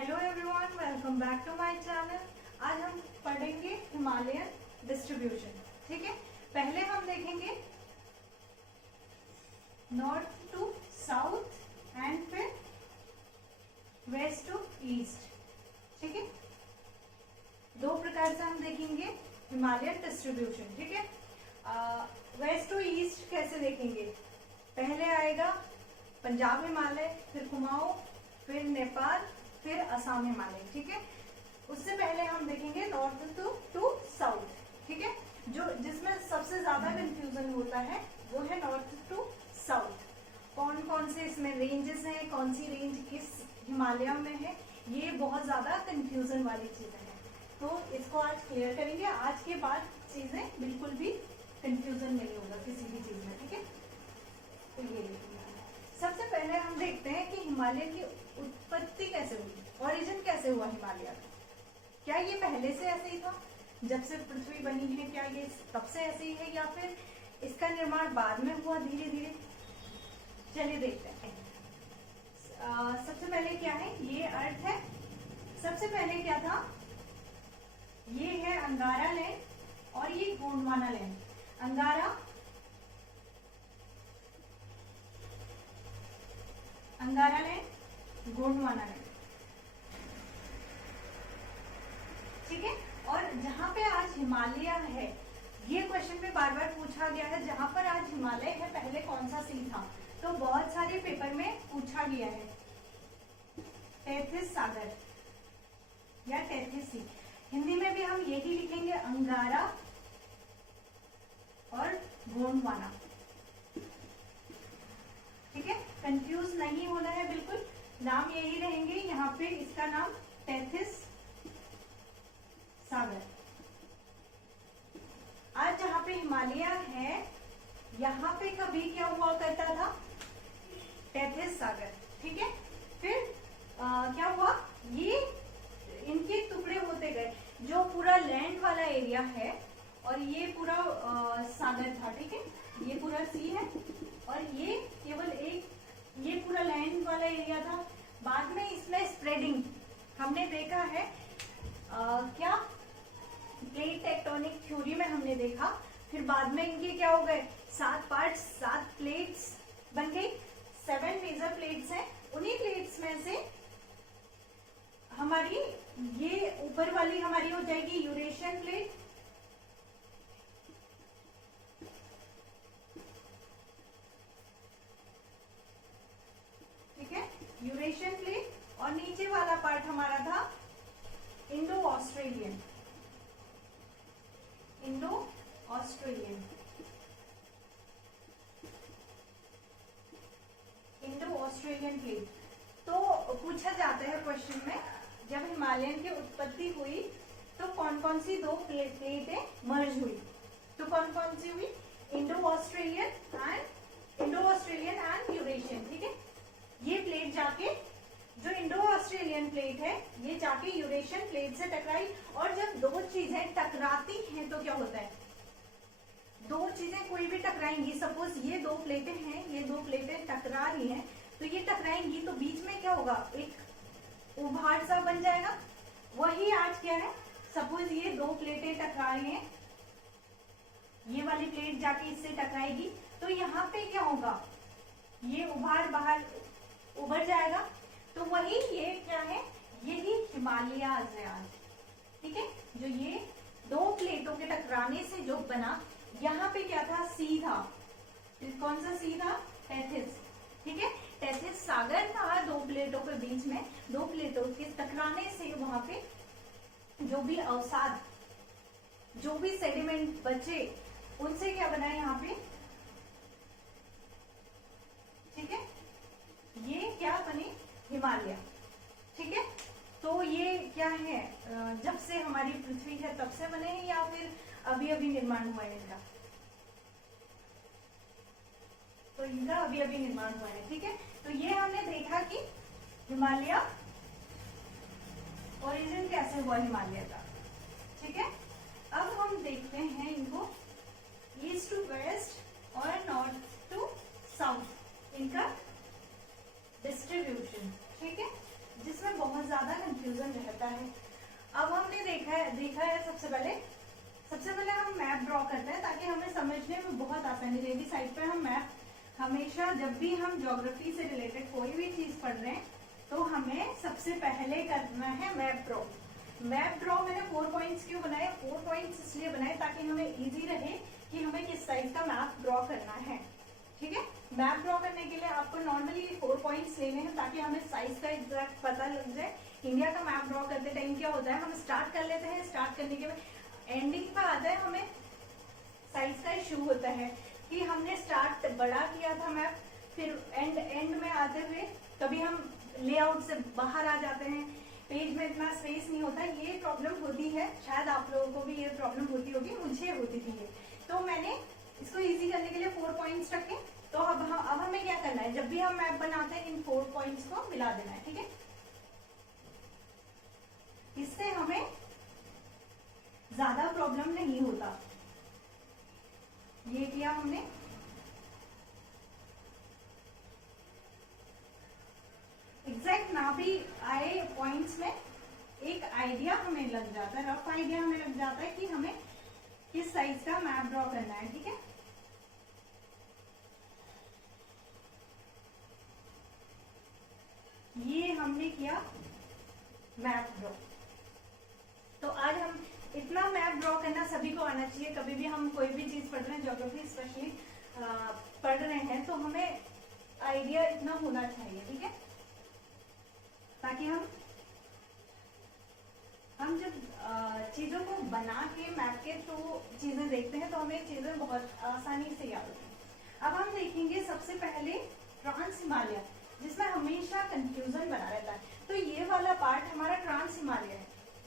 Hello everyone, welcome back to my channel. आज हम पढ़ेंगे हिमालयन डिस्ट्रीब्यूशन। ठीक है, पहले हम देखेंगे नॉर्थ टू साउथ एंड फिर वेस्ट टू ईस्ट। ठीक है, दो प्रकार से हम देखेंगे हिमालयन डिस्ट्रीब्यूशन। ठीक है, वेस्ट टू ईस्ट कैसे देखेंगे? पहले आएगा पंजाब हिमालय, फिर कुमाऊं, फिर नेपाल, फिर असम हिमालय। ठीक है, उससे पहले हम देखेंगे नॉर्थ टू साउथ। ठीक है, जो जिसमें सबसे ज्यादा कंफ्यूजन होता है वो है नॉर्थ टू साउथ। कौन कौन से इसमें रेंजेस हैं, कौन सी रेंज किस हिमालय में है, ये बहुत ज्यादा कंफ्यूजन वाली चीजें हैं। तो इसको आज क्लियर करेंगे। आज के बाद चीजें बिल्कुल भी कंफ्यूजन नहीं होगा किसी भी चीज में। ठीक है, तो ये देखिए, सबसे पहले हम देखते हैं कि हिमालय की उत्पत्ति कैसे हुई, ओरिजिन कैसे हुआ हिमालय का। क्या ये पहले से ऐसे ही था जब से पृथ्वी बनी है? क्या ये तब से ऐसे ही है या फिर इसका निर्माण बाद में हुआ धीरे धीरे? चलिए देखते हैं। सबसे पहले क्या है, ये अर्थ है। सबसे पहले क्या था, ये है अंगारा लैंड और ये गोंडवाना लैंड। अंगारा लैंड, गोंडवाना लैंड। ठीक है, और जहां पे आज हिमालय है, ये क्वेश्चन में बार बार पूछा गया है, जहां पर आज हिमालय है पहले कौन सा सी था? तो बहुत सारे पेपर में पूछा गया है तैथिस सागर या तैथिस सी। हिंदी में भी हम यही लिखेंगे, अंगारा और गोंडवाना। ठीक है, कंफ्यूज नहीं होना है बिल्कुल, नाम यही रहेंगे। यहाँ पे इसका नाम तैथिस सागर। आज जहाँ पे हिमालय है, यहाँ पे कभी क्या हुआ करता था? तैथिस सागर। ठीक है, फिर क्या हुआ, ये इनके टुकड़े होते गए। जो पूरा लैंड वाला एरिया है और ये पूरा सागर था। ठीक है, ये पूरा सी है और ये केवल एक, ये पूरा लैंड वाला एरिया था। बाद में इसमें स्प्रेडिंग हमने देखा है, क्या प्लेट टेक्टोनिक थ्योरी में हमने देखा। फिर बाद में इनके क्या हो गए, 7 पार्ट्स, 7 प्लेट्स बन गई। 7 मेजर प्लेट्स हैं। उन्हीं प्लेट्स में से हमारी ये ऊपर वाली हमारी हो जाएगी यूरेशियन प्लेट। ठीक है, यूरेशियन प्लेट, और नीचे वाला पार्ट हमारा था इंडो ऑस्ट्रेलियन प्लेट। तो पूछा जाता है क्वेश्चन में, जब हिमालयन की उत्पत्ति हुई तो कौन कौन सी दो प्लेटें मर्ज हुई? तो कौन कौन सी हुई? Indo Australian and Eurasian. ठीक है, ये प्लेट जाके, जो इंडो ऑस्ट्रेलियन प्लेट है, ये जाके यूरेशियन प्लेट से टकराई। और जब दो चीजें टकराती हैं तो क्या होता है, दो चीजें कोई भी टकराएंगी, सपोज ये दो प्लेटें हैं, ये दो प्लेटें टकरा रही हैं, तो ये टकराएंगी तो बीच में क्या होगा, एक उभाड़ सा बन जाएगा। वही आज क्या है, सपोज ये दो प्लेटें टकरा रही हैं, ये वाली प्लेट जाके इससे टकराएगी, तो यहाँ पे क्या होगा, ये उभाड़ बाहर उभर जाएगा। तो वही ये क्या है, यही हिमालयाज है आज। ठीक है, जो ये दो प्लेटों के टकराने से जो बना, यहाँ पे क्या था, सी था। कौन सा सी था? तैथिस। ठीक है, तैथिस सागर था दो प्लेटों के बीच में। दो प्लेटों के टकराने से वहां पे जो भी अवसाद, जो भी सेडिमेंट बचे, उनसे क्या बना यहाँ पे? ठीक है, ये क्या बनी? हिमालय। ठीक है, तो ये क्या है, जब से हमारी पृथ्वी है तब से बने हैं या फिर अभी अभी निर्माण हुआ है इनका? तो इनका अभी अभी निर्माण हुआ है। ठीक है, तो ये हमने देखा कि हिमालय, ओरिजिन कैसे हुआ हिमालय का। ठीक है, अब हम देखते हैं इनको ईस्ट टू वेस्ट और नॉर्थ टू साउथ, इनका डिस्ट्रीब्यूशन। ठीक है, जिसमें बहुत ज्यादा देखा है सबसे पहले हम मैप ड्रॉ करते हैं ताकि हमें समझने में बहुत आसानी रहेगी। साइड पे हम मैप हमेशा जब भी हम ज्योग्राफी से रिलेटेड कोई भी चीज पढ़ रहे हैं तो हमें सबसे पहले करना है मैप ड्रॉ। मैप ड्रॉ मैंने 4 पॉइंट्स क्यों बनाए, 4 पॉइंट्स इसलिए बनाए ताकि हमें इजी रहे कि हमें किस साइज का मैप ड्रॉ करना है। ठीक है, मैप ड्रॉ करने के लिए आपको नॉर्मली 4 पॉइंट्स लेने हैं ताकि हमें साइज का एग्जैक्ट पता लग जाए। इंडिया का मैप ड्रॉ करते टाइम क्या होता है, हम स्टार्ट कर लेते हैं, स्टार्ट करने के बाद एंडिंग पे आता है हमें साइज का इश्यू होता है कि हमने स्टार्ट बड़ा किया था मैप, फिर एंड में आते हुए कभी हम लेआउट से बाहर आ जाते हैं, पेज में इतना स्पेस नहीं होता। ये प्रॉब्लम होती है, शायद आप लोगों को भी ये प्रॉब्लम होती होगी, मुझे होती थी ये। तो मैंने इसको इजी करने के लिए 4 पॉइंट्स रखे। तो अब हमें क्या करना है, जब भी हम मैप बनाते हैं इन 4 पॉइंट्स को मिला देना है। ठीक है, इससे हमें ज्यादा प्रॉब्लम नहीं होता। ये किया हमने, एग्जैक्ट ना भी आए पॉइंट्स में एक आइडिया हमें लग जाता है, रफ आइडिया हमें लग जाता है कि हमें किस साइज का मैप ड्रॉ करना है। ठीक है, ये हमने किया मैप ड्रॉ। तो आज हम इतना मैप ड्रॉ करना सभी को आना चाहिए। कभी भी हम कोई भी चीज पढ़ रहे हैं, ज्योग्राफी स्पेशली पढ़ रहे हैं, तो हमें आइडिया इतना होना चाहिए। ठीक है, ताकि हम जब चीजों को बना के मैप के थ्रू चीजें देखते हैं तो हमें चीजें बहुत आसानी से याद होती हैं। अब हम देखेंगे सबसे पहले ट्रांस हिमालय, जिसमें हमेशा कंफ्यूजन बना रहता है। तो ये वाला पार्ट हमारा ट्रांस हिमालय है।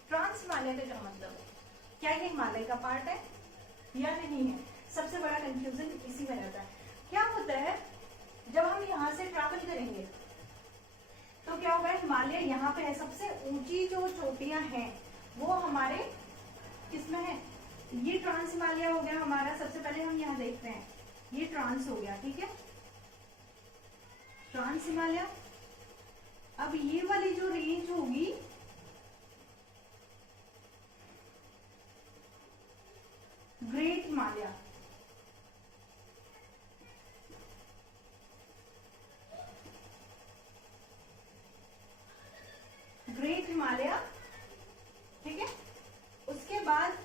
ट्रांस हिमालय का क्या मतलब है, क्या ये हिमालय का पार्ट है या नहीं है, सबसे बड़ा कंफ्यूजन इसी में रहता है। क्या होता है, जब हम यहाँ से ट्रैवल करेंगे तो क्या होगा, हिमालय यहाँ पे है, सबसे ऊंची जो चोटियां हैं वो हमारे किसमें है, ये ट्रांस हिमालय हो गया हमारा। सबसे पहले हम यहाँ देखते हैं, ये ट्रांस हो गया। ठीक है, ट्रांस हिमालय। अब ये वाली जो रेंज होगी ग्रेट हिमालय, ग्रेट हिमालय। ठीक है, उसके बाद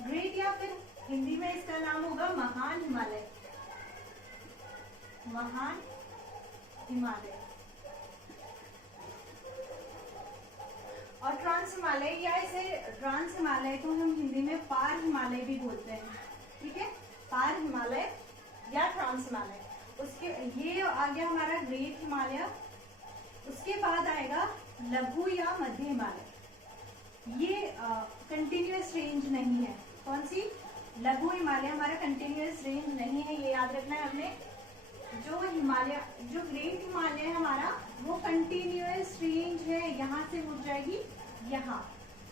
ग्रेट या फिर हिंदी में इसका नाम होगा महान हिमालय, महान हिमालय। और ट्रांस हिमालय या इसे ट्रांस हिमालय को हम हिंदी में पार हिमालय भी बोलते हैं। ठीक है, पार हिमालय या ट्रांस हिमालय। उसके ये आ गया हमारा ग्रेट हिमालय। उसके बाद आएगा लघु या मध्य हिमालय। ये कंटिन्यूअस रेंज नहीं है। कौन सी, लघु हिमालय हमारा कंटिन्यूअस रेंज नहीं है, ये याद रखना है हमने। जो हिमालय, जो ग्रेट हिमालय है हमारा, वो कंटिन्यूअस रेंज है, यहाँ से उठ जाएगी यहाँ।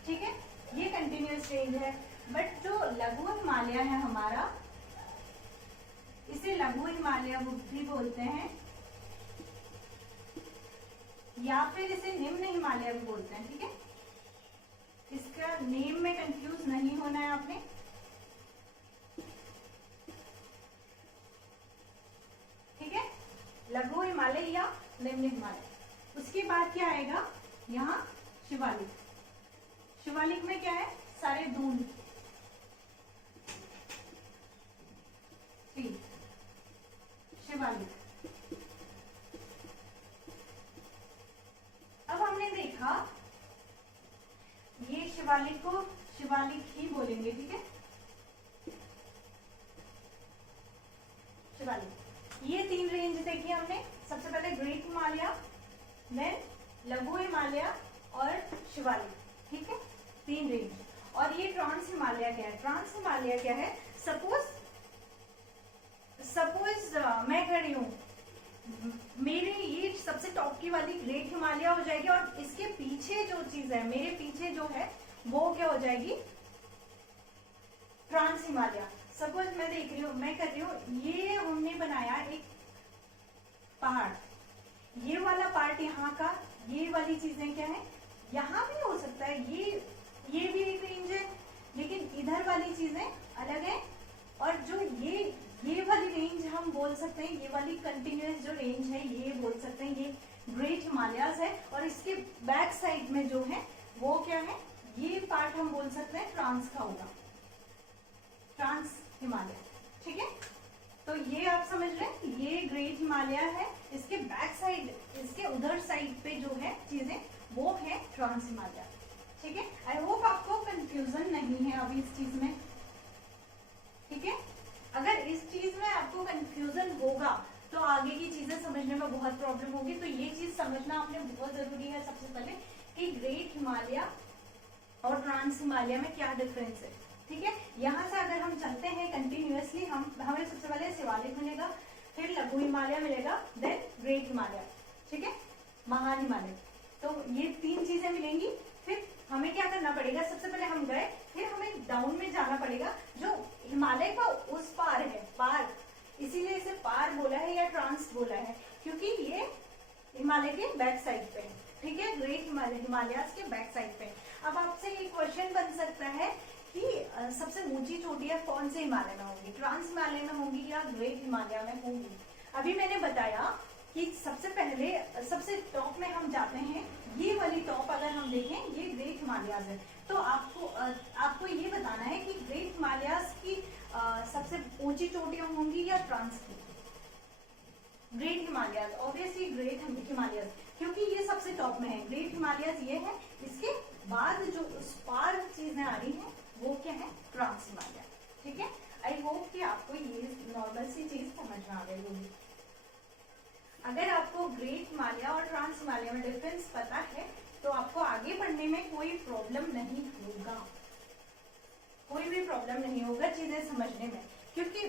ठीक है, ये कंटिन्यूअस रेंज है। बट जो लघु हिमालय है हमारा, इसे लघु हिमालय भी बोलते हैं या फिर इसे निम्न हिमालय भी बोलते हैं। ठीक है, इसका नेम में कंफ्यूज नहीं होना है आपने। ठीक है, लघु हिमालय या निम्न हिमालय। उसके बाद क्या आएगा, यहाँ शिवालिक। शिवालिक में क्या है, सारे दून। शिवालिक। अब हमने देखा ये शिवालिक को शिवालिक ही बोलेंगे। ठीक है, शिवालिक। ये 3 रेंज देखी हमने, सबसे पहले ग्रेट हिमालय, देन लघु हिमालय और शिवालिक। ठीक है, 3 रेंज। और ये ट्रांस हिमालय क्या है, ट्रांस हिमालय क्या है, सपोज मैं खड़ी हूं, मेरे ये सबसे टॉप की वाली ग्रेट हिमालय हो जाएगी और इसके पीछे जो चीज है, मेरे पीछे जो है वो क्या हो जाएगी, ट्रांस हिमालय। सपोज मैं देख रही हूँ, मैं कर रही हूँ, ये हमने बनाया एक पहाड़, ये वाला पार्ट यहाँ का, ये वाली चीजें क्या है, यहाँ भी हो सकता है, ये भी एक रेंज है, लेकिन इधर वाली चीजें अलग है। और जो ये वाली रेंज हम बोल सकते हैं, ये वाली कंटिन्यूअस जो रेंज है ये बोल सकते हैं ये ग्रेट हिमालयाज है। और इसके बैक साइड में जो है वो क्या है, ये पार्ट हम बोल सकते हैं ट्रांस का होगा, ट्रांस हिमालय। ठीक है, तो ये आप समझ लें, ये ग्रेट हिमालय है, इसके बैक साइड, इसके उधर साइड पे जो है चीजें वो है ट्रांस हिमालय। ठीक है, आई होप आपको कंफ्यूजन नहीं है अभी इस चीज में। ठीक है, अगर इस चीज में आपको कंफ्यूजन होगा तो आगे की चीजें समझने में बहुत प्रॉब्लम होगी। तो ये चीज समझना आपने बहुत जरूरी है सबसे पहले कि ग्रेट हिमालय और ट्रांस हिमालय में क्या डिफरेंस है। ठीक है, यहाँ से अगर हम चलते हैं कंटिन्यूअसली, हमें सबसे पहले शिवालिक मिलेगा, फिर लघु हिमालय मिलेगा, देन ग्रेट हिमालय। ठीक है, महान हिमालय, तो ये 3 चीजें मिलेंगी। फिर हमें क्या करना पड़ेगा, सबसे पहले हम गए, फिर हमें डाउन में जाना पड़ेगा, जो हिमालय का उस पार है, पार, इसीलिए इसे पार बोला है या ट्रांस बोला है, क्योंकि ये हिमालय के बैक साइड पे है। ठीक है, ग्रेट हिमालयाज के बैक साइड पे। अब आपसे ये क्वेश्चन बन सकता है कि सबसे ऊंची चोटियां कौन से हिमालय में होंगी, ट्रांस हिमालय में होंगी या ग्रेट हिमालय में होंगी। अभी मैंने बताया कि सबसे पहले सबसे टॉप में हम जाते हैं, ये वाली टॉप अगर हम देखें ये ग्रेट हिमालयाज है। तो आपको ये बताना है कि ग्रेट हिमालयाज की सबसे ऊंची चोटियां होंगी या ट्रांस की। Great Himalayas, obviously great Himalayas, क्योंकि ये सबसे टॉप में है। ग्रेट हिमालयाज ये है, इसके बाद जो उस पार चीजें आ रही हैं वो क्या है, ट्रांस हिमालय। ठीक है, आई होप कि आपको ये नॉर्मल सी चीज समझ में आ गई होगी। अगर आपको ग्रेट हिमालय और ट्रांस हिमालय में डिफरेंस पता है तो आपको आगे बढ़ने में कोई प्रॉब्लम नहीं होगा, कोई भी प्रॉब्लम नहीं होगा चीजें समझने में। क्योंकि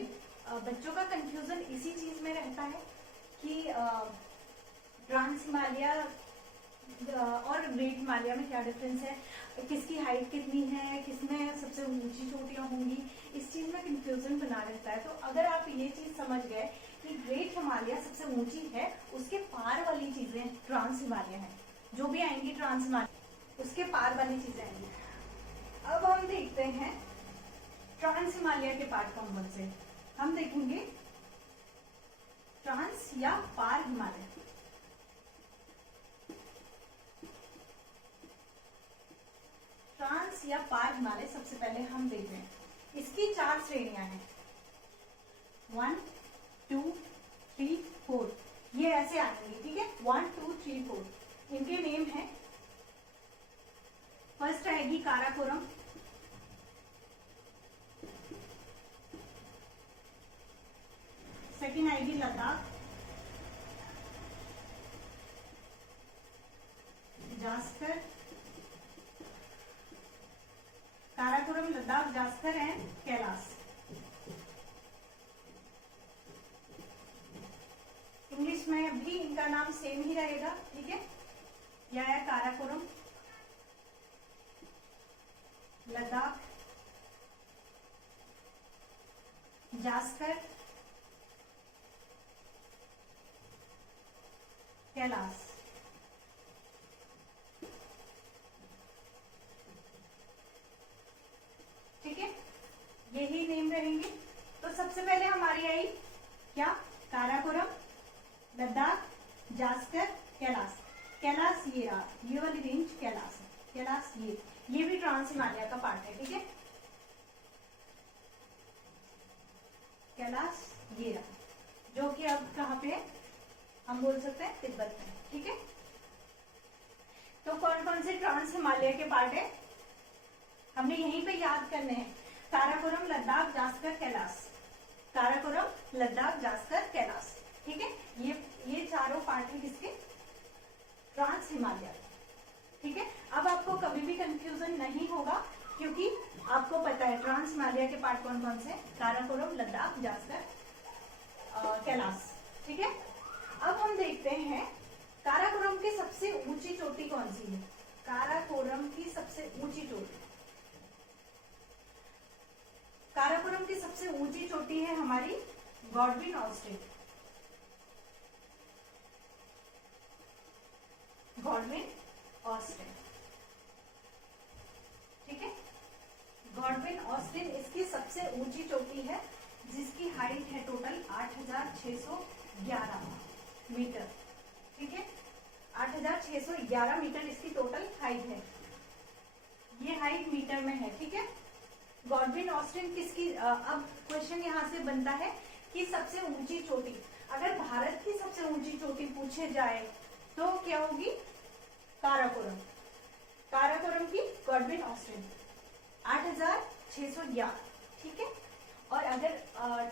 बच्चों का कंफ्यूजन इसी चीज में रहता है कि ट्रांस हिमालय और ग्रेट हिमालय में क्या डिफरेंस है, किसकी हाइट कितनी है, किसमें सबसे ऊंची चोटियां होंगी, इस चीज में कंफ्यूजन बना रहता है। तो अगर आप ये चीज समझ गए कि ग्रेट हिमालय सबसे ऊंची है, उसके पार वाली चीजें ट्रांस हिमालय है, जो भी आएंगी ट्रांस हिमालय उसके पार वाली चीजें आएंगी। अब हम देखते हैं ट्रांस हिमालय के पार्ट कौन कौन से, हम देखेंगे ट्रांस या पार हिमालय। ट्रांस या पार हिमालय सबसे पहले हम देख रहे हैं, इसकी 4 श्रेणियां हैं, 1 2 3 4, ये ऐसे आएंगे। ठीक है, 1 2 3 4, इनके नेम है। फर्स्ट आएगी काराकोरम, सेकंड आएगी लद्दाख, जास्कर, काराकोरम, लद्दाख, जास्कर एंड कैलाश। इंग्लिश में भी इनका नाम सेम ही रहेगा। ठीक है, यह है काराकोरम, लद्दाख, जास्कर, कैलाश। ठीक है, यही नेम रहेंगे। तो सबसे पहले हमारी आई क्या, काराकोरम, लद्दाख, जास्कर, कैलाश। कैलाश ये रहा, ये वाली रेंज कैलाश है, कैलाश ये भी ट्रांस हिमालय का पार्ट है। ठीक है, कैलाश ये रहा, जो कि अब कहाँ पे है, हम बोल सकते हैं तिब्बत में। ठीक है, तो कौन कौन से ट्रांस हिमालय के पार्ट है हमने यहीं पे याद करने हैं, काराकोरम, लद्दाख, जास्कर, कैलाश। काराकोरम, लद्दाख, जास्कर, कैलाश। ठीक है, ये चारों पार्ट है किसके, ट्रांस हिमालय। ठीक है, अब आपको कभी भी कंफ्यूजन नहीं होगा क्योंकि आपको पता है ट्रांस हिमालय के पार्ट कौन कौन से, काराकोरम, लद्दाख, जास्कर, कैलाश। ठीक है, अब हम देखते हैं काराकोरम की सबसे ऊंची चोटी कौन सी है। काराकोरम की सबसे ऊंची चोटी, काराकोरम की सबसे ऊंची चोटी है हमारी Godwin Austen, Godwin Austen. Metre, ठीक है। 8611 मीटर इसकी टोटल हाइट है। ये हाइट मीटर में है, ठीक है। गॉडविन ऑस्टिन किसकी, अब क्वेश्चन यहाँ से बनता है कि सबसे ऊंची चोटी, अगर भारत की सबसे ऊंची चोटी पूछे जाए तो क्या होगी? काराकोरम, काराकोरम की गॉडविन ऑस्टिन 8611, ठीक है। और अगर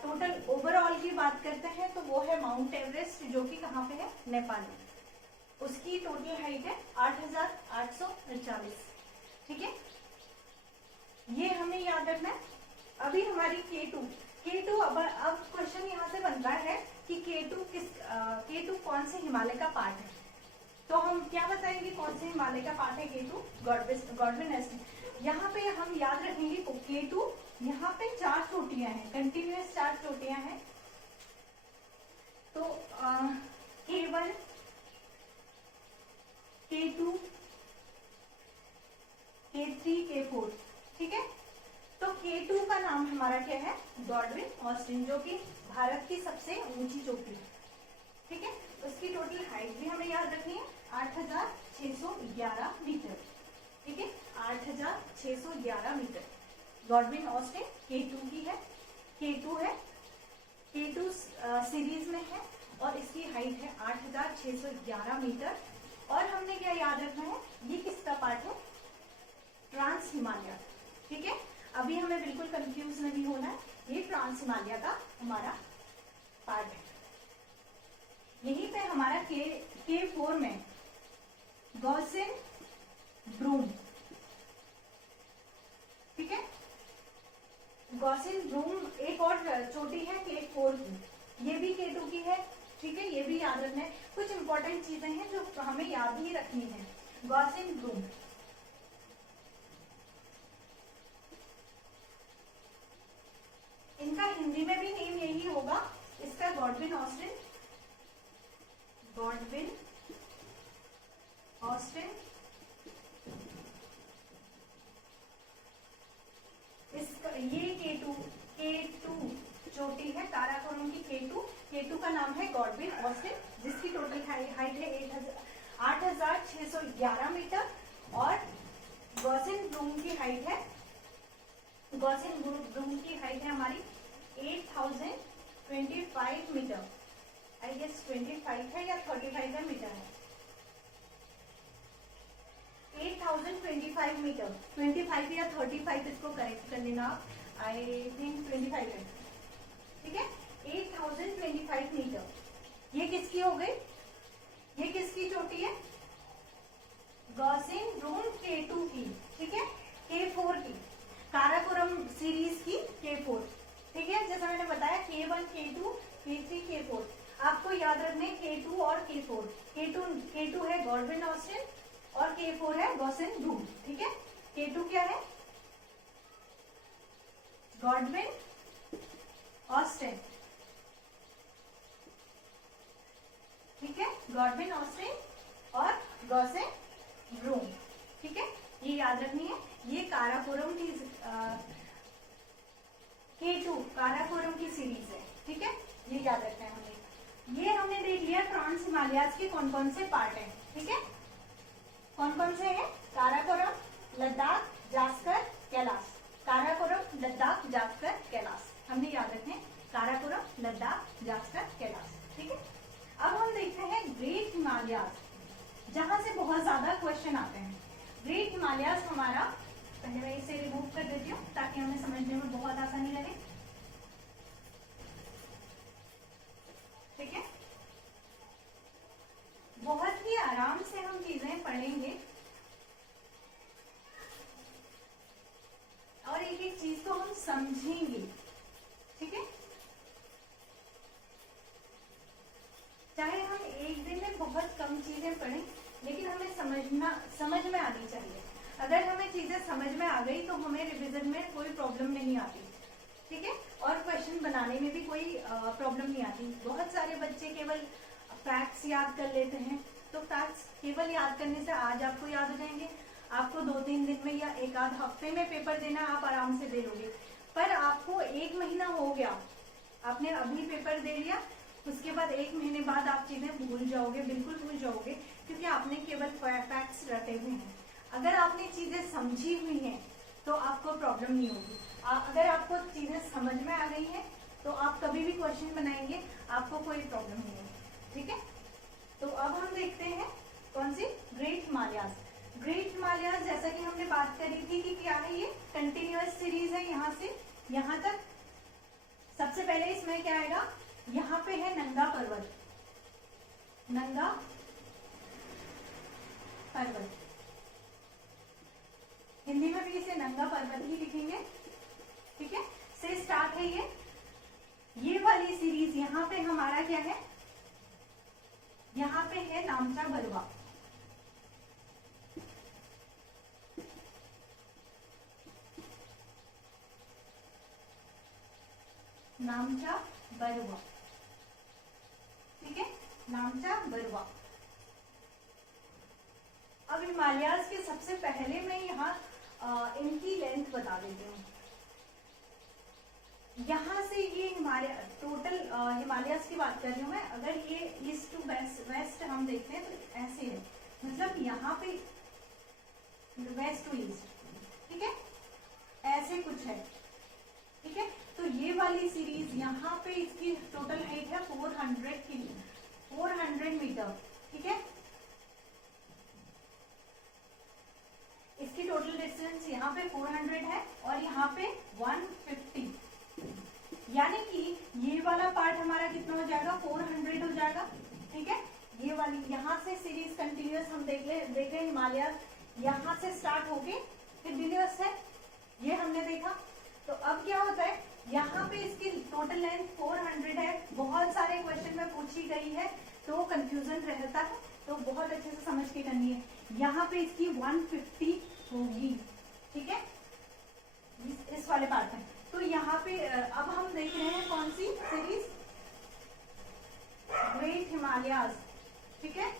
टोटल ओवरऑल की बात करते हैं तो वो है माउंट एवरेस्ट, जो कि कहाँ पे है? नेपाल में। उसकी टोटल हाइट है 8849, ठीक है। ये हमें याद रखना है। अभी हमारी K2 अब क्वेश्चन यहाँ से बनता है कि K2 कौन से हिमालय का पार्ट है? तो हम क्या बताएंगे कौन से हिमालय का पार्ट है K2? Godwin Austen. यहाँ पे हम याद रखेंगे K2, यहाँ पे 4 चोटियां हैं, कंटिन्यूअस 4 चोटियां हैं। तो K1, K2, K3, K4, ठीक है। तो K2 का नाम हमारा क्या है? गॉडविन ऑस्टिन, जो कि भारत की सबसे ऊंची चोटी है, ठीक है। उसकी टोटल हाइट भी हमें याद रखनी है 8611 मीटर, ठीक है। 8611 मीटर गॉडविन ऑस्टिन K2 की है। K2 है, K2 सीरीज में है और इसकी हाइट है 8611 मीटर। और हमने क्या याद रखना है? ये किसका पार्ट है? ट्रांस हिमालय, ठीक है। अभी हमें बिल्कुल कंफ्यूज नहीं होना है, ये ट्रांस हिमालय का हमारा पार्ट है। यहीं पे हमारा K4 में गॉसिन ब्रूम, ठीक है। गॉसिन ब्रूम एक और चोटी है K4 की, ये भी K2 की है, ठीक है। ये भी याद रखना है। कुछ इंपॉर्टेंट चीजें हैं जो हमें याद ही रखनी है। गॉसिन ब्रूम, इनका हिंदी में भी नेम यही होगा, इसका गॉडविन ऑस्टिन, गॉडविन ऑस्टिन। इसका ये K2 चोटी है काराकोरम की। K2 का नाम है गॉडविन ऑस्टिन, जिसकी टोटल हाइट है 8611 मीटर। और गॉसिन ब्रूम की हाइट है, गॉसिन ब्रूम की हाइट है हमारी 8025 मीटर। आई गेस 25 है या 35 है मीटर है। 8025 मीटर, 25 या 35, इसको करेक्ट कर लेना आप। आई थिंक 25 है, ठीक है। 8025 मीटर। ये किसकी हो गई? ये किसकी चोटी है? गॉसिन ब्रूम K2 की, ठीक है। K4 की, काराकोरम सीरीज की K4, ठीक है। जैसा मैंने बताया K1, K2, K3, K4 आपको याद रखने K2 और K4। K2 है गॉडविन ऑस्टिन और K4 है गॉसिन ब्रूम, ठीक है। K2 क्या है? गॉडविन ऑस्टिन, ठीक है। गॉडविन ऑस्टिन और गॉसिन ब्रूम, ठीक है। ये याद रखनी है। ये काराकोरम की K2 काराकोरम की सीरीज है, ठीक है। ये याद रखना है हमें। ये हमने देख लिया ट्रांस हिमालयाज के कौन कौन से पार्ट हैं, ठीक है। कौन कौन से हैं? काराकोरम, लद्दाख, जास्कर, कैलाश। काराकोरम, लद्दाख, जास्कर, कैलाश हमने याद रखने। काराकोरम, लद्दाख, जास्कर, कैलाश, ठीक है। अब हम देखते हैं ग्रेट हिमालयाज, जहां से बहुत ज्यादा क्वेश्चन आते हैं। ग्रेट हिमालयाज हमारा, पहले मैं इसे रिमूव कर देती हूँ ताकि हमें समझने में बहुत आसानी लगे, ठीक है। बहुत ही आराम से हम चीजें पढ़ेंगे और एक एक चीज को हम समझेंगे, ठीक है। चाहे हम एक दिन में बहुत कम चीजें पढ़ें, लेकिन हमें समझ में आनी चाहिए। अगर हमें चीजें समझ में आ गई तो हमें रिवीजन में कोई प्रॉब्लम नहीं आती, ठीक है। और क्वेश्चन बनाने में भी कोई प्रॉब्लम नहीं आती। बहुत सारे बच्चे केवल फैक्ट्स याद कर लेते हैं, तो फैक्ट्स केवल याद करने से आज आपको याद हो जाएंगे, आपको 2-3 दिन में या एक आध हफ्ते में पेपर देना आप आराम से दे लोगे। पर आपको 1 महीना हो गया, आपने अभी पेपर दे लिया, उसके बाद 1 महीने बाद आप चीजें भूल जाओगे, बिल्कुल भूल जाओगे, क्योंकि आपने केवल फैक्ट्स रटे हुए हैं। अगर आपने चीजें समझी हुई हैं तो आपको प्रॉब्लम नहीं होगी। अगर आपको चीजें समझ में आ गई हैं तो आप कभी भी क्वेश्चन बनाएंगे, आपको कोई प्रॉब्लम नहीं होगी। ठीक है, तो अब हम देखते हैं कौन सी, ग्रेट हिमालयाज। ग्रेट हिमालयाज जैसा कि हमने बात करी थी कि क्या है, ये कंटिन्यूअस सीरीज है यहाँ से यहाँ तक। सबसे पहले इसमें क्या आएगा, यहाँ पे है नंगा पर्वत, नंगा पर्वत, हिंदी में भी इसे नंगा पर्वत ही लिखेंगे। ठीक है, से स्टार्ट है ये वाली सीरीज। यहाँ पे हमारा क्या है, यहाँ पे है नामचा बरवा। नामचा बरवा, ठीक है, नामचा बरवा। अब हिमालयाज के सबसे पहले मैं यहाँ इनकी लेंथ बता देती हूँ। यहाँ से ये हिमालय टोटल हिमालयाज की बात कर रही हूँ मैं। अगर ये ईस्ट टू वेस्ट हम देखते हैं तो ऐसे है, मतलब यहाँ पे वेस्ट टू ईस्ट, ठीक है, ऐसे कुछ है। ठीक है, तो ये वाली सीरीज यहाँ पे इसकी टोटल हाइट है 400 मीटर। ठीक है, इसकी टोटल डिस्टेंस यहाँ पे 400 है और यहाँ पे 150, यानी कि ये वाला पार्ट हमारा कितना हो जाएगा, 400 हो जाएगा। ठीक है, ये वाली यहाँ से सीरीज कंटिन्यूअस हम देख रहे हिमालय, यहाँ से स्टार्ट होके कंटिन्यूअस है, ये हमने देखा। तो अब क्या होता है, यहाँ पे इसकी टोटल लेंथ 400 है, बहुत सारे क्वेश्चन में पूछी गई है तो कंफ्यूजन रहता है, तो बहुत अच्छे से समझ के करनी है। यहाँ पे इसकी 150 होगी। ठीक है, इस वाले पार्ट में। तो यहाँ पे अब हम देख रहे हैं कौन सी सीरीज, ग्रेट हिमालयाज। ठीक है,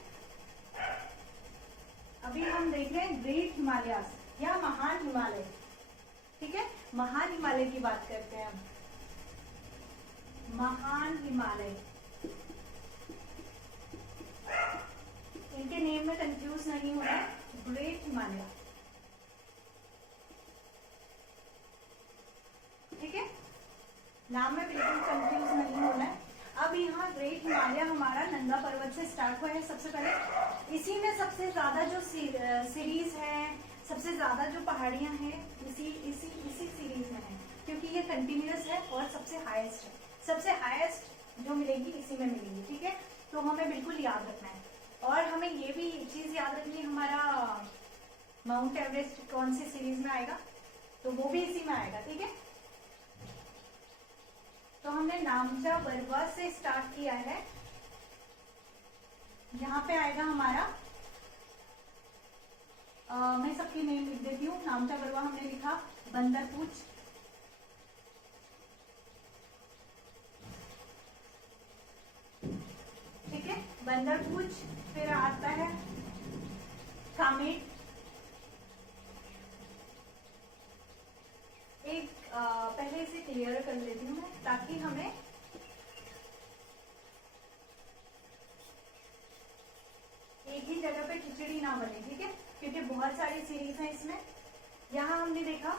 अभी हम देख रहे हैं ग्रेट हिमालयाज या महान हिमालय। ठीक है, महान हिमालय की बात करते हैं हम। महान हिमालय, इनके नेम में कंफ्यूज नहीं होना है, ग्रेट हिमालय। ठीक है, नाम में बिल्कुल कंफ्यूज नहीं होना है। अब यहाँ ग्रेट हिमालय हमारा नंगा पर्वत से स्टार्ट हुआ है सबसे पहले। इसी में सबसे ज्यादा जो सीरीज है, सबसे ज्यादा जो पहाड़ियां हैं इसी सीरीज में है, क्योंकि ये कंटिन्यूअस है और सबसे हाईएस्ट है। सबसे हाईएस्ट जो मिलेगी इसी में मिलेगी। ठीक है, तो हमें बिल्कुल याद रखना है। और हमें ये भी चीज याद रखनी है, हमारा माउंट एवरेस्ट कौन सी सीरीज में आएगा, तो वो भी इसी में आएगा। ठीक है, तो हमने नामचा बरवा से स्टार्ट किया है। यहाँ पे आएगा हमारा, मैं सबकी नेम लिख देती हूँ। नामचा बरवा हमने लिखा, बंदरपूछ, ठीक है, बंदरपूछ। फिर आता है कामेट, एक पहले इसे क्लियर कर लेती हूँ मैं, ताकि हमें एक ही जगह पे खिचड़ी ना बने। ठीक है, क्योंकि बहुत सारी सीरीज है इसमें। यहां हमने देखा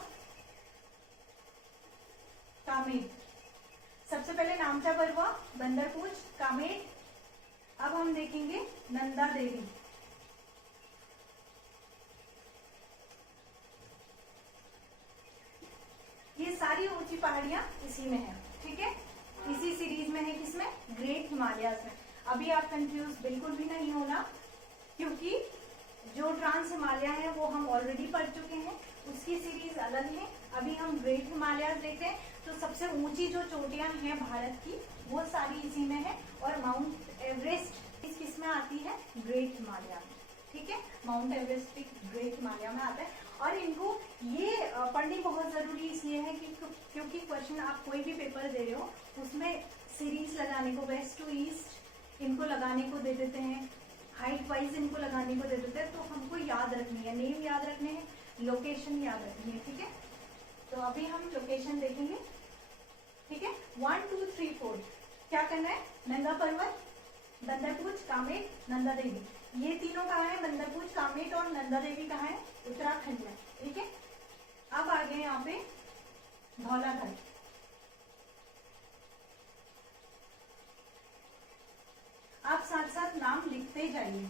कामेट, सबसे पहले नामचा बरवा, बंदरपूछ, कामेट। अब हम देखेंगे नंदा देवी। ये सारी ऊंची पहाड़ियां इसी में है। ठीक है, इसी सीरीज में है, किसमें, ग्रेट हिमालयाज में। अभी आप कंफ्यूज बिल्कुल भी नहीं होना, क्योंकि जो ट्रांस हिमालय है वो हम ऑलरेडी पढ़ चुके हैं, उसकी सीरीज अलग है। अभी हम ग्रेट हिमालयाज देखते हैं। तो सबसे ऊंची जो चोटियां हैं भारत की, वो सारी इसी में है। और माउंट एवरेस्ट किस में आती है, ग्रेट हिमालय में। ठीक है, माउंट एवरेस्ट भी ग्रेट हिमालय में आता है। और इनको ये पढ़नी बहुत जरूरी इसलिए है कि क्योंकि क्वेश्चन आप कोई भी पेपर दे रहे हो उसमें सीरीज लगाने को, वेस्ट टू ईस्ट इनको लगाने को दे देते हैं, हाइट वाइज इनको लगाने को दे देते हैं। तो हमको याद रखनी है, नेम याद रखने हैं, लोकेशन याद रखनी है। ठीक है, तो अभी हम लोकेशन देखेंगे। ठीक है, 1 2 3 4 क्या करना है, नंगा पर्वत, बंदरपूछ, कामेट, नंदा देवी, ये तीनों कहाँ है, बंदरपूछ, कामेट और नंदा देवी कहाँ है, उत्तराखंड में। ठीक है, अब आ गए यहाँ पे धौलाधर। आप साथ साथ नाम लिखते जाइए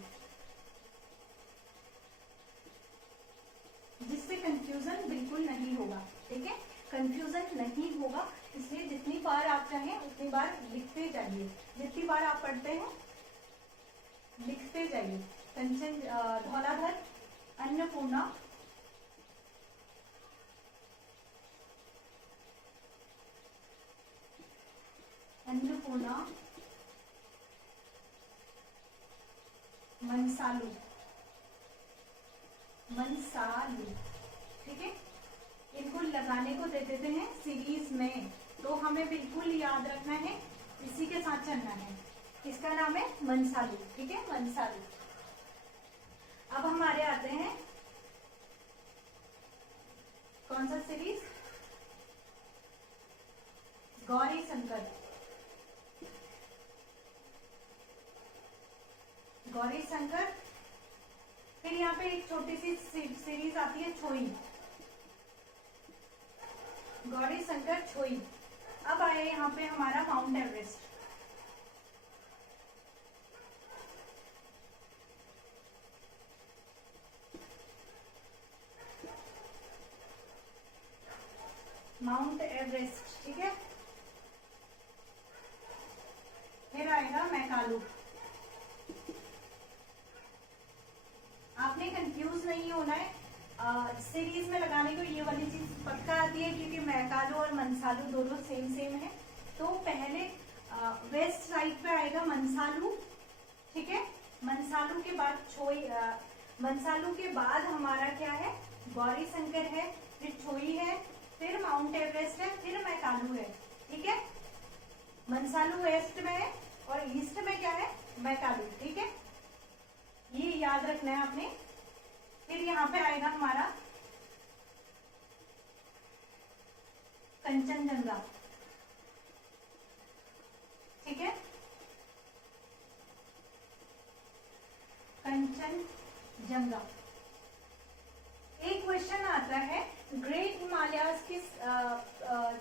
जिससे कंफ्यूजन बिल्कुल नहीं होगा। ठीक है, कंफ्यूजन नहीं होगा, इसलिए जितनी बार आप चाहें उतनी बार लिखते जाइए, जितनी बार आप पढ़ते हैं लिखते जाइए। कंचन, धौलाधर, अन्नपूर्णा, अन्नपूर्णा, मनसालू, मनसालू। ठीक है, इनको लगाने को दे देते हैं सीरीज में, तो हमें बिल्कुल याद रखना है, इसी के साथ चलना है। इसका नाम है मनसालू। ठीक है, मनसालू। अब हमारे आते हैं कौन सा सीरीज, गौरी शंकर, गौरी शंकर। फिर यहाँ पे एक छोटी सी सीरीज आती है छोई, गौरी शंकर, छोई। अब आए यहाँ पे हमारा माउंट एवरेस्ट, माउंट एवरेस्ट। ठीक है, फिर आएगा मैकालू। आपने कंफ्यूज नहीं होना है, सीरीज में लगाने को ये वाली चीज पक्का आती है क्योंकि मैकालू और मनसालू दोनों सेम सेम है। तो पहले वेस्ट साइड पे आएगा मनसालू। ठीक है, मनसालू के बाद छोई, मनसालू के बाद हमारा क्या है, गौरी शंकर है, फिर छोई है, फिर माउंट एवरेस्ट है, फिर मैकालू है। ठीक है, मनसालू वेस्ट में है और ईस्ट में क्या है, मैकालू। ठीक है, ये याद रखना है आपने। फिर यहाँ पे आएगा हमारा कंचनजंगा। ठीक है, कंचनजंगा। एक क्वेश्चन आता है, ग्रेट हिमालयाज किस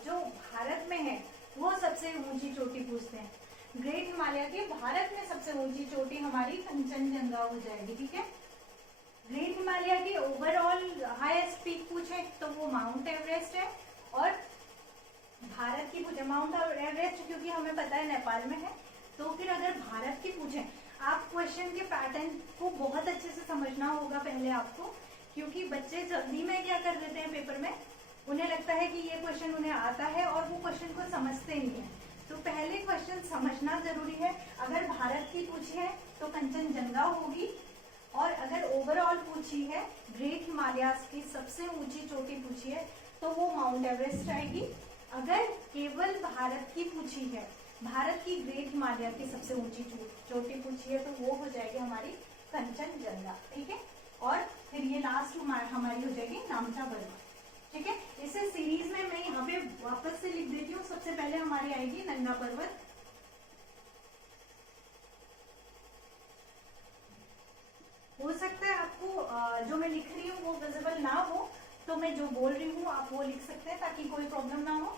जो भारत में है वो सबसे ऊंची चोटी पूछते हैं। ग्रेट हिमालय के भारत में सबसे ऊंची चोटी हमारी कंचनजंगा हो जाएगी। ठीक है, ग्रेट हिमालय की ओवरऑल हाईएस्ट पीक पूछे तो वो माउंट एवरेस्ट है, और भारत की पूछे माउंट एवरेस्ट क्योंकि हमें पता है नेपाल में है। तो फिर अगर भारत की पूछे, आप क्वेश्चन के पैटर्न को बहुत अच्छे से समझना होगा पहले आपको, क्योंकि बच्चे जल्दी में क्या कर देते हैं पेपर में, उन्हें लगता है कि ये क्वेश्चन उन्हें आता है और वो क्वेश्चन को समझते नहीं है। तो पहले क्वेश्चन समझना जरूरी है। अगर भारत की पूछी है तो कंचनजंगा होगी, और अगर ओवरऑल पूछी है ग्रेट हिमालयाज की सबसे ऊंची चोटी पूछी है तो वो माउंट एवरेस्ट आएगी। अगर केवल भारत की पूछी है, भारत की ग्रेट हिमालय की सबसे ऊंची चोटी पूछी है तो वो हो जाएगी हमारी कंचनजंगा। ठीक है, और फिर ये लास्ट हमारी हो जाएगी नामचा पर्वत। ठीक है, इसे सीरीज में मैं यहाँ पे वापस से लिख देती हूँ। सबसे पहले हमारी आएगी नंगा पर्वत, हो सकता है आपको जो मैं लिख रही हूँ वो विजिबल ना हो, तो मैं जो बोल रही हूँ आप वो लिख सकते हैं ताकि कोई प्रॉब्लम ना हो।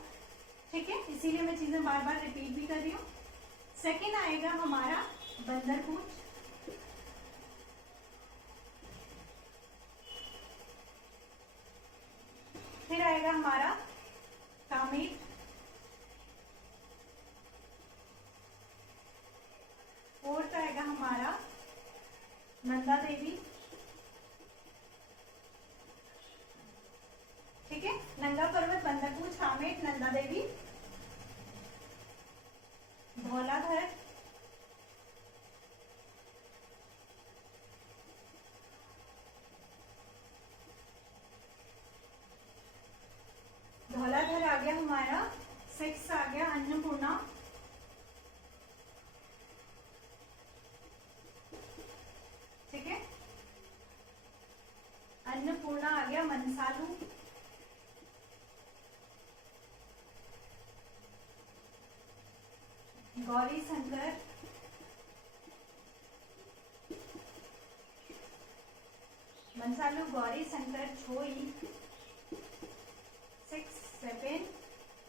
ठीक है, इसीलिए मैं चीजें बार बार रिपीट भी कर रही हूँ। सेकेंड आएगा हमारा बंदरपूछ, फिर आएगा हमारा कामेट, फोर्थ आएगा हमारा नंदा देवी। ठीक है, नंगा पर्वत, बंदरपूछ, कामेट, नंदा देवी, धौलाधर, धौलाधर आ गया हमारा। 6 आ गया अन्नपूर्णा, ठीक है, अन्नपूर्णा आ गया। मनसालू, मंसालू, गौरी शंकर, छोई, 6, 7,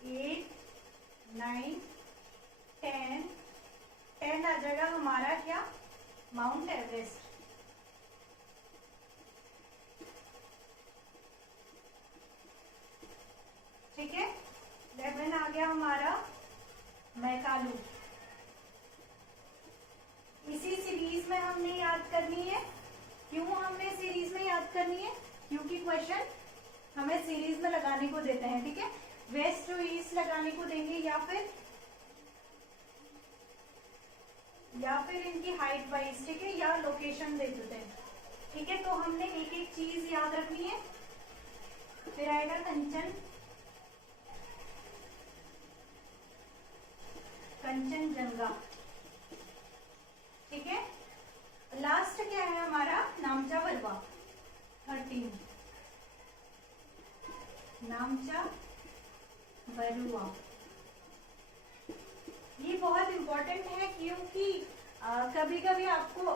8, 9, 10, 10 आ जाएगा हमारा क्या, माउंट एवरेस्ट। ठीक है, 11 आ गया हमारा मैकालू। इसी सीरीज में हमने याद करनी है। क्यों हमने सीरीज में याद करनी है? क्योंकि क्वेश्चन हमें सीरीज में लगाने को देते हैं। ठीक है, वेस्ट टू ईस्ट लगाने को देंगे या फिर इनकी हाइट वाइज, ठीक है, या लोकेशन दे देते हैं। ठीक है, तो हमने एक एक चीज याद रखनी है। फिर आएगा कंचनजंगा। ठीक है, लास्ट क्या है हमारा, नामचा बरुआ, 13, नामचा बरुआ। ये बहुत इंपॉर्टेंट है क्योंकि कभी कभी आपको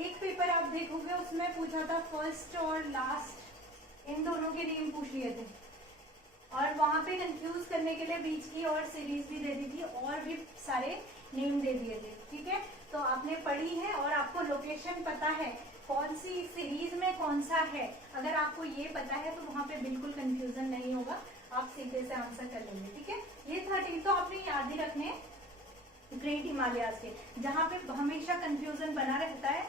एक पेपर आप देखोगे उसमें पूछा था फर्स्ट और लास्ट इन दोनों के नेम पूछ लिए थे, और वहां पे कंफ्यूज करने के लिए बीच की और सीरीज भी दे दी थी और भी सारे नेम दे दिए थे। ठीक है, तो आपने पढ़ी है और आपको लोकेशन पता है कौन सी सीरीज में कौन सा है। अगर आपको ये पता है तो वहां पे बिल्कुल कंफ्यूजन नहीं होगा, आप सीधे से आंसर कर लेंगे। ठीक है, ये 13 तो आपने याद ही रखने ग्रेट हिमालयाज के, जहाँ पे हमेशा कंफ्यूजन बना रहता है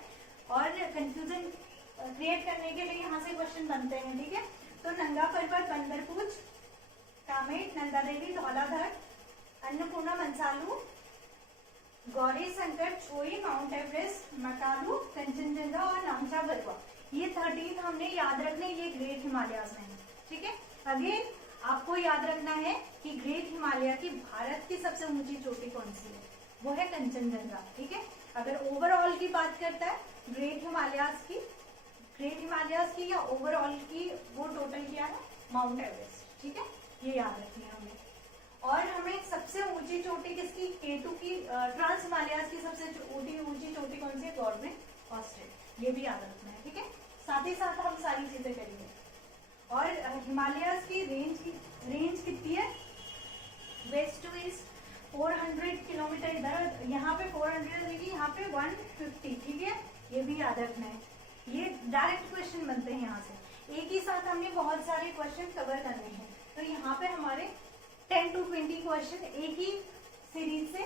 और कंफ्यूजन क्रिएट करने के लिए यहाँ से क्वेश्चन बनते हैं। ठीक है, तो नंगा पर्वत, बंदरपूछ, कामेट, नंदा देवी, धौलाधर, अन्नपूर्णा, मंसालू, गौरी शंकर, छोई, माउंट एवरेस्ट, मैकालू, कंचनजंगा और नामचा बरुआ। ये 13 हमने याद रखने, ये ग्रेट हिमालयाज में है। ठीक है, अगेन आपको याद रखना है कि ग्रेट हिमालय की भारत की सबसे ऊंची चोटी कौन सी है, वो है कंचनजंगा। ठीक है, अगर ओवरऑल की बात करता है ग्रेट हिमालयाज की या ओवरऑल की, वो टोटल क्या है, माउंट एवरेस्ट। ठीक है, ये याद रखना है हमें। और हमें सबसे ऊंची चोटी किसकी, K2 की, ट्रांस हिमालयाज की सबसे ऊंची चोटी कौन सी है, गवर्नमेंट ऑस्ट्रेट, ये भी याद रखना है। ठीक है, साथ ही साथ हम सारी चीजें करेंगे। और हिमालयाज की रेंज कितनी है, वेस्ट टू ईस्ट 400 किलोमीटर, इधर यहाँ पे 400 देखिए, यहाँ पे 150। ठीक है, ये भी याद रखना है। ये डायरेक्ट क्वेश्चन बनते हैं यहाँ से, एक ही साथ हमने बहुत सारे क्वेश्चन कवर करने हैं। तो यहाँ पे हमारे 10 to 20 क्वेश्चन एक ही सीरीज से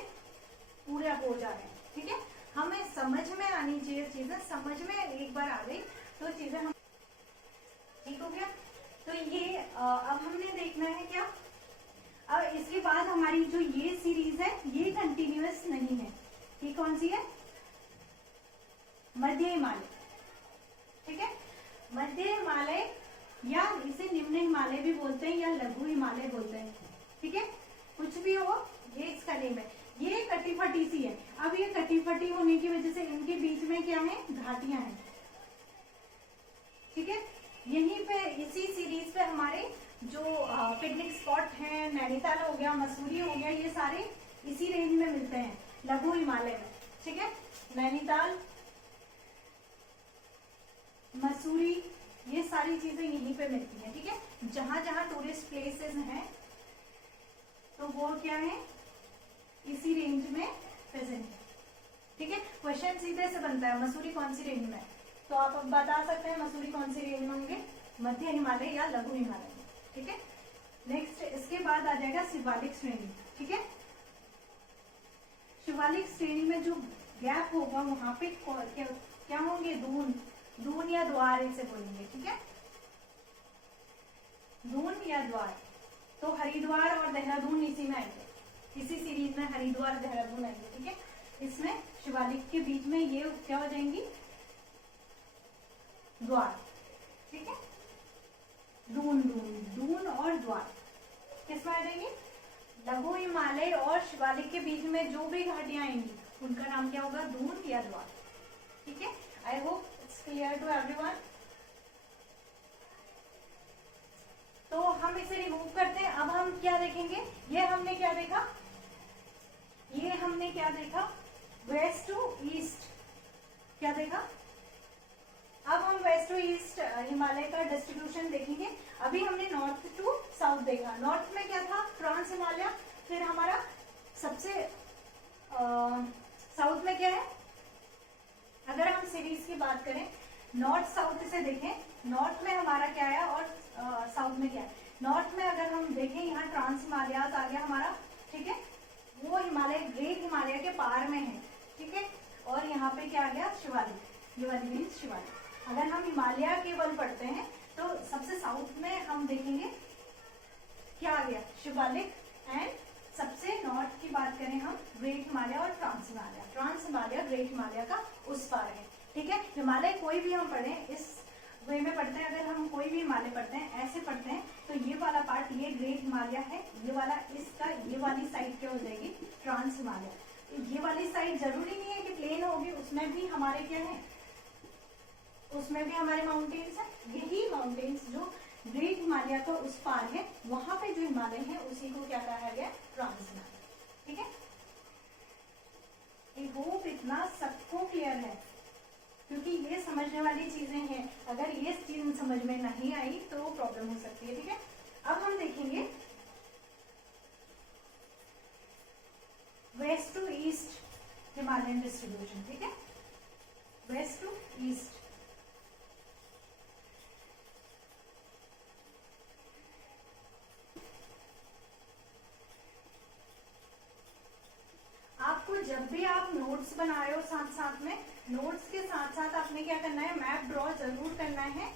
पूरा हो जा रहे हैं। ठीक है, हमें समझ में आनी चाहिए चीजें, समझ में एक बार आ गई तो चीजें हम, ठीक हो गया। तो ये अब हमने देखना है क्या, अब इसके बाद हमारी जो ये सीरीज है ये कंटिन्यूअस नहीं है। ये कौन सी है, मध्य हिमालय। ठीक है, मध्य हिमालय या इसे निम्न हिमालय भी बोलते हैं या लघु हिमालय बोलते हैं। ठीक है, कुछ भी हो, ये इसका नेम है। ये कटी फटी सी है। अब ये कटी फटी होने की वजह से इनके बीच में क्या है, घाटियां हैं। ठीक है, यहीं पे इसी सीरीज पे हमारे जो पिकनिक स्पॉट हैं, नैनीताल हो गया, मसूरी हो गया, ये सारे इसी रेंज में मिलते हैं, लघु हिमालय में। ठीक है, नैनीताल, मसूरी, ये सारी चीजें यहीं पे मिलती हैं। ठीक है, जहां जहां टूरिस्ट प्लेसेस हैं तो वो क्या है, इसी रेंज में प्रेजेंट है। ठीक है, क्वेश्चन सीधे से बनता है मसूरी कौन सी रेंज में है, तो आप अब बता सकते हैं मसूरी कौन सी रेंज में होंगे, मध्य हिमालय या लघु हिमालय। ठीक है, नेक्स्ट इसके बाद आ जाएगा शिवालिक श्रेणी। ठीक है, शिवालिक श्रेणी में जो गैप होगा वहां पे क्या होंगे, दून या द्वार इसे बोलेंगे। ठीक है, दून या द्वार, तो हरिद्वार और देहरादून इसी में आएंगे, इसी सीरीज में हरिद्वार देहरादून आएंगे। ठीक है, इसमें शिवालिक के बीच में ये क्या हो जाएंगी, द्वार। ठीक है, दून और द्वार किसमें आ जाएंगे, लघु हिमालय और शिवालिक के बीच में जो भी घाटियां आएंगी उनका नाम क्या होगा, दून या द्वार। ठीक है, I hope it's clear to everyone. तो हम इसे रिमूव करते हैं। अब हम क्या देखेंगे, ये हमने क्या देखा, वेस्ट टू ईस्ट क्या देखा। अब हम वेस्ट टू ईस्ट हिमालय का डिस्ट्रीब्यूशन देखेंगे। अभी हमने नॉर्थ टू साउथ देखा। नॉर्थ में क्या था, ट्रांस हिमालय। फिर हमारा सबसे साउथ में क्या है, अगर हम सीरीज की बात करें, नॉर्थ साउथ से देखें, नॉर्थ में हमारा क्या है और साउथ में क्या है। नॉर्थ में अगर हम देखें, यहाँ ट्रांस हिमालय आ गया हमारा, ठीक है, वो हिमालय ग्रेट हिमालय के पार में है, ठीक है। और यहाँ पे क्या आ गया, शिवालिक, ये वाली मीन्स शिवालिक। अगर हम हिमालय केवल पढ़ते हैं तो सबसे साउथ में हम देखेंगे क्या आ गया, शिवालिक। एंड सबसे नॉर्थ की बात करें हम, ग्रेट हिमालय और trans Himalaya. Trans Himalaya great Himalaya का उस पार है, ठीक है। हिमालय कोई भी हम पढ़ें, इस वे में पढ़ते हैं, अगर हम कोई भी हिमालय पढ़ते हैं, ऐसे पढ़ते हैं, तो ये वाला पार्ट ये ग्रेट हिमालय है, ये वाला इसका ये वाली साइड क्या हो जाएगी, ट्रांस हिमालय। तो ये वाली साइड जरूरी नहीं है कि प्लेन होगी, उसमें भी हमारे क्या है, उसमें भी हमारे माउंटेन्स है। यही माउंटेन्स जो ग्रेट हिमालय का उस पार है, वहां पे जो हिमालय है उसी को क्या कहा गया, ट्रांस हिमालय, ठीक है। आई होप इतना सबको क्लियर है, क्योंकि ये समझने वाली चीजें हैं। अगर ये चीज समझ में नहीं आई तो प्रॉब्लम हो सकती है, ठीक है। अब हम देखेंगे west to east Himalayan distribution, ठीक है, वेस्ट टू ईस्ट। आपको जब भी आप नोट्स बना रहे हो, साथ साथ में नोट्स के साथ साथ आपने क्या करना है, मैप ड्रॉ जरूर करना है,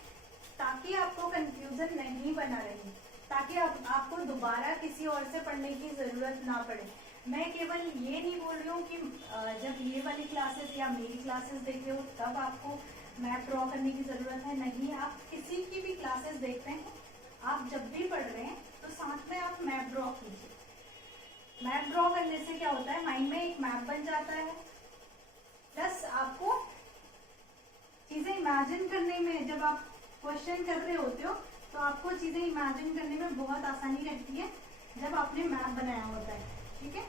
ताकि आपको कंफ्यूजन नहीं बना रही, ताकि आपको दोबारा किसी और से पढ़ने की जरूरत ना पड़े। मैं केवल ये नहीं बोल रही हूँ कि जब ये वाली क्लासेस या मेरी क्लासेस देख रहे हो तब आपको मैप ड्रॉ करने की जरूरत है, नहीं। आप किसी की भी क्लासेस देखते हैं, आप जब भी पढ़ रहे हैं तो साथ में आप मैप ड्रॉ कीजिए। मैप ड्रॉ करने से क्या होता है, माइंड में एक मैप बन जाता है, प्लस आपको चीजें इमेजिन करने में, जब आप क्वेश्चन कर रहे होते हो तो आपको चीजें इमेजिन करने में बहुत आसानी रहती है जब आपने मैप बनाया होता है, ठीक है।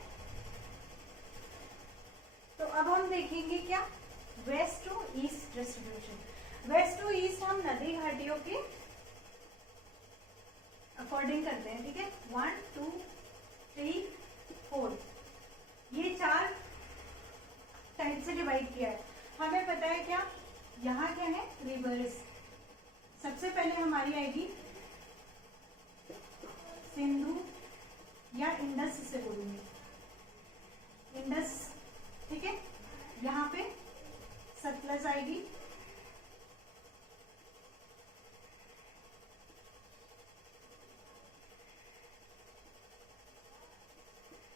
तो अब हम देखेंगे क्या, west to east distribution. West to east हम नदी घाटियों के अकॉर्डिंग करते हैं, ठीक है। 1 2 3 4 ये 4 टाइप से डिवाइड किया है। हमें पता है क्या, यहाँ क्या है, रिवर्स। सबसे पहले हमारी आएगी सिंधु या इंडस से बोलूंगी, इंडस, ठीक है। यहाँ पे सतलज आएगी,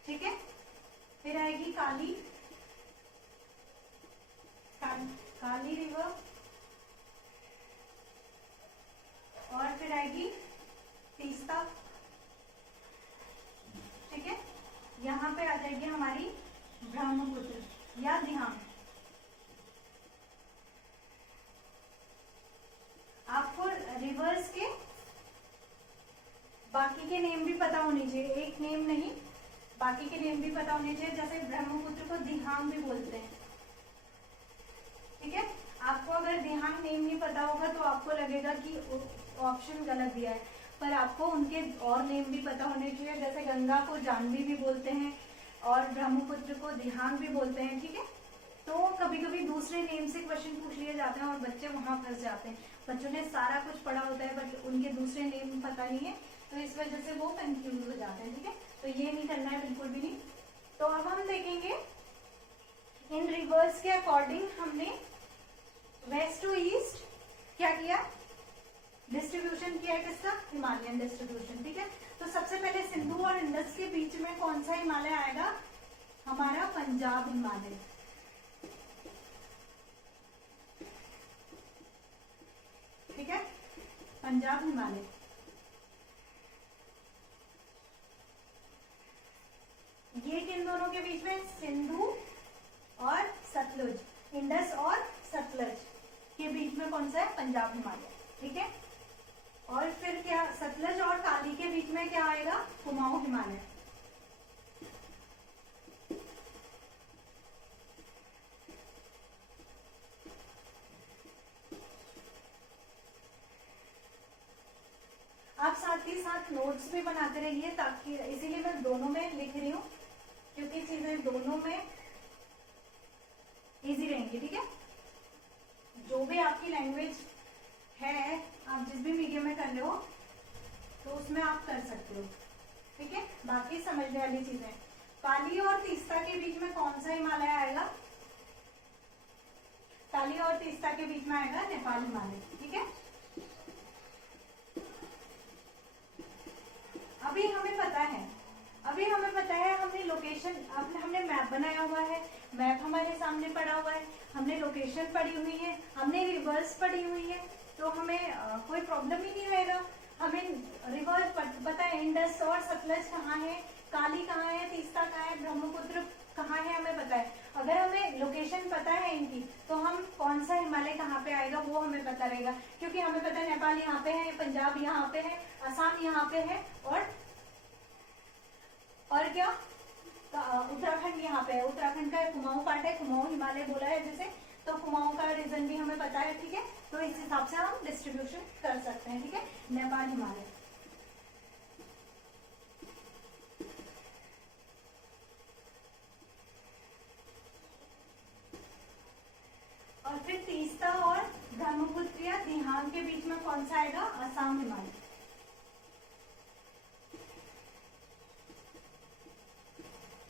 ठीक है। फिर आएगी काली, काली रिवर, और फिर आएगी तीस्ता, ठीक है। यहाँ पे आ जाएगी हमारी ब्रह्मपुत्र या दिहांग। आपको रिवर्स के बाकी के नेम भी पता होने चाहिए, एक नेम नहीं, बाकी के नेम भी पता होने चाहिए। जैसे ब्रह्मपुत्र को दिहांग भी बोलते हैं, ठीक है। आपको अगर दिहांग नेम नहीं पता होगा तो आपको लगेगा कि ऑप्शन गलत दिया है, पर आपको उनके और नेम भी पता होने चाहिए। जैसे गंगा को जाह्नवी भी बोलते हैं और ब्रह्मपुत्र को दिहांग भी बोलते हैं, ठीक है। तो कभी कभी दूसरे नेम से क्वेश्चन पूछ लिए जाते हैं और बच्चे वहां फंस जाते हैं। बच्चों ने सारा कुछ पढ़ा होता है बट उनके दूसरे नेम पता नहीं है, तो इस वजह से वो कंफ्यूज हो जाते हैं, ठीक है। तो ये नहीं करना है, बिल्कुल भी नहीं। तो अब हम देखेंगे इन रिवर्स के अकॉर्डिंग हमने वेस्ट टू ईस्ट क्या किया, डिस्ट्रीब्यूशन किया है, किसका, हिमालयन डिस्ट्रीब्यूशन, ठीक है। तो सबसे पहले सिंधु और इंडस के बीच में कौन सा हिमालय आएगा, हमारा पंजाब हिमालय, ठीक है, पंजाब हिमालय। ये किन दोनों के बीच में, सिंधु और सतलुज, इंडस और सतलज के बीच में कौन सा है, पंजाब हिमालय, ठीक है। और फिर क्या, सतलज और काली के बीच में क्या आएगा, कुमाऊं हिमालय, ही साथ नोट्स भी बनाते रहिए, ताकि इसीलिए मैं दोनों में लिख रही हूँ, क्योंकि चीजें दोनों में इजी रहेंगी। ठीक है, जो भी आपकी लैंग्वेज है, आप जिस भी मीडियम में कर रहे हो तो उसमें आप कर सकते हो। ठीक है, बाकी समझने वाली चीजें, काली और तीस्ता के बीच में कौन सा हिमालय आएगा? काली और तीस्ता के बीच में आएगा नेपाल हिमालय। ठीक है, अभी हमें पता है, हमने लोकेशन, हमने मैप बनाया हुआ है, मैप हमारे सामने पड़ा हुआ है, हमने लोकेशन पड़ी हुई है, हमने रिवर्स पड़ी हुई है, तो हमें कोई प्रॉब्लम ही नहीं रहेगा। हमें रिवर्स पता है, इंडस और सतलज कहाँ है, काली कहाँ है, तीस्ता कहाँ है, ब्रह्मपुत्र कहाँ है, हमें पता है। अगर हमें लोकेशन पता है इनकी, तो हम कौन सा हिमालय कहाँ पे आएगा वो हमें पता रहेगा, क्योंकि हमें पता है नेपाल यहाँ पे है, पंजाब यहाँ पे है, असम यहाँ पे है, और क्या, उत्तराखंड यहाँ पे है। उत्तराखंड का कुमाऊं पार्ट है, कुमाऊं हिमालय बोला है जैसे, तो कुमाऊं का रीजन भी हमें पता है। ठीक है, तो इस हिसाब से हम डिस्ट्रीब्यूशन कर सकते हैं। ठीक है, नेपाल हिमालय। और फिर तीस्ता और ब्रह्मपुत्र या दिहांग के बीच में कौन सा आएगा? असम हिमालय।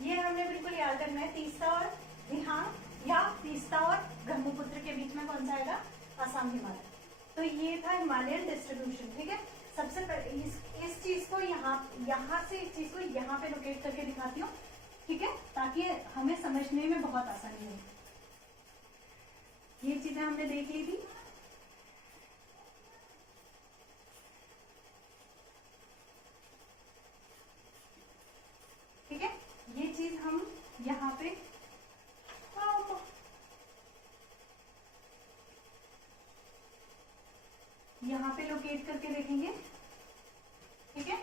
ये हमने बिल्कुल याद करना है, तीस्ता और दिहांग या तीस्ता और ब्रह्मपुत्र के बीच में कौन सा आएगा? असम हिमालय। तो ये था हिमालयन डिस्ट्रीब्यूशन। ठीक है, सबसे पहले इस चीज को यहाँ से इस चीज को यहाँ पे लोकेट करके दिखाती हूँ। ठीक है, ताकि हमें समझने में बहुत आसानी हो। ये चीजें हमने देख ली थी। ठीक है, ये चीज हम यहाँ पे लोकेट करके देखेंगे। ठीक है,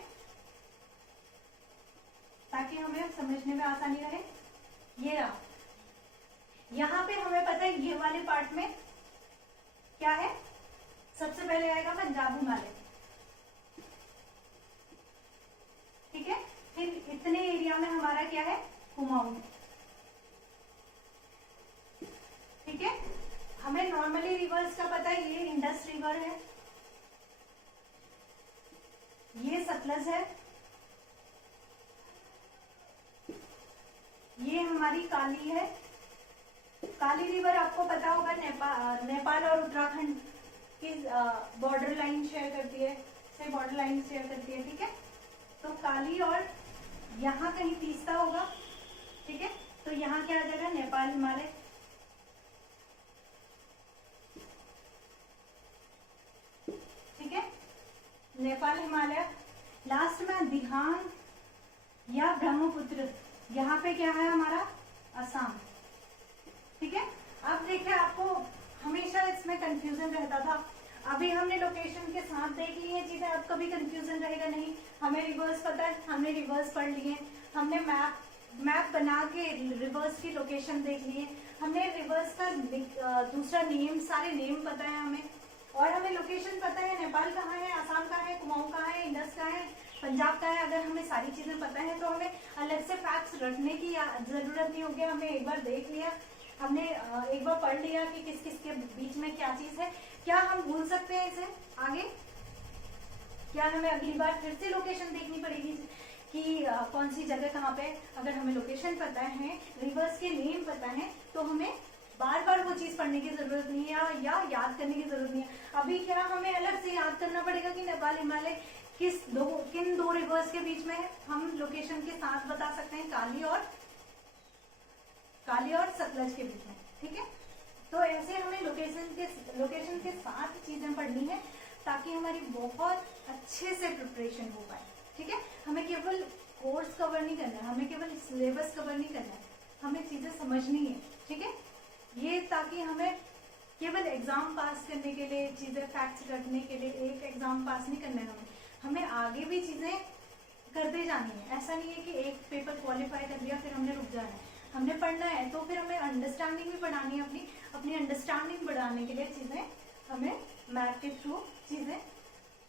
ताकि हमें समझने में आसानी रहे। ये रहा, यहाँ पे हमें पता है ये वाले पार्ट में क्या है, सबसे पहले आएगा पंजाब हिमालय। ठीक है, फिर इतने एरिया में हमारा क्या है? कुमाऊं। ठीक है, हमें नॉर्मली रिवर्स का पता है, ये इंडस रिवर है, ये सतलज है, ये हमारी काली है। काली रिवर आपको पता होगा नेपाल और उत्तराखंड की बॉर्डर लाइन शेयर करती है, से बॉर्डर लाइन शेयर करती है। ठीक है, तो काली और यहाँ कहीं तीस्ता होगा। ठीक है, तो यहाँ क्या आ जाएगा? नेपाल हिमालय। ठीक है, नेपाल हिमालय। लास्ट में दिहांग या ब्रह्मपुत्र, यहाँ पे क्या है हमारा? असम। ठीक है, अब देखिए, आपको हमेशा इसमें कंफ्यूजन रहता था, अभी हमने लोकेशन के साथ देख ली है चीजें, अब कभी कंफ्यूजन रहेगा नहीं। हमें रिवर्स पता है, हमने रिवर्स पढ़ लिए, हमने मैप बना के रिवर्स की लोकेशन देख लिए, हमने रिवर्स का दूसरा नेम, सारे नेम पता है हमें, और हमें लोकेशन पता है, नेपाल कहाँ है, असम कहाँ है, कुमाऊं कहाँ है, इंडस कहाँ है, पंजाब का है। अगर हमें सारी चीजें पता है तो हमें अलग से फैक्ट्स रटने की जरूरत नहीं होगी। हमने एक बार देख लिया, हमने एक बार पढ़ लिया कि किस किस के बीच में क्या चीज है। क्या हम भूल सकते हैं इसे आगे? क्या हमें अगली बार फिर से लोकेशन देखनी पड़ेगी कि कौन सी जगह कहाँ पे? अगर हमें लोकेशन पता है, रिवर्स के नेम पता है, तो हमें बार बार वो चीज पढ़ने की जरूरत नहीं है या याद करने की जरूरत नहीं है। अभी क्या हमें अलग से याद करना पड़ेगा कि नेपाल हिमालय किन दो रिवर्स के बीच में है? हम लोकेशन के साथ बता सकते हैं, काली और सतलज के बीच में। ठीक है, तो ऐसे हमें लोकेशन के साथ चीजें पढ़नी है, ताकि हमारी बहुत अच्छे से प्रिपरेशन हो पाए। ठीक है, हमें केवल कोर्स कवर नहीं करना है, हमें केवल सिलेबस कवर नहीं करना है, हमें चीजें समझनी है। ठीक है, ये ताकि हमें केवल एग्जाम पास करने के लिए, चीजें फैक्ट्स रखने के लिए एक एग्जाम पास नहीं करना है, हमें आगे भी चीजें करते जानी है। ऐसा नहीं है कि एक पेपर क्वालिफाई कर लिया फिर हमने रुक जाना है, हमने पढ़ना है तो फिर हमें अंडरस्टैंडिंग भी बढ़ानी है। अपनी अंडरस्टैंडिंग बढ़ाने के लिए चीजें हमें मैथ के थ्रू चीजें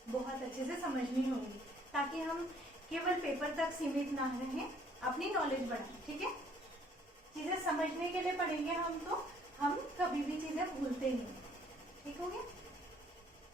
बहुत अच्छे से समझनी होंगी। ताकि हम केवल पेपर तक सीमित ना रहें, अपनी नॉलेज बढ़ाएं। ठीक है, चीजें समझने के लिए पढ़ेंगे हम, तो हम कभी भी चीजें भूलते नहीं। ठीक हो गया।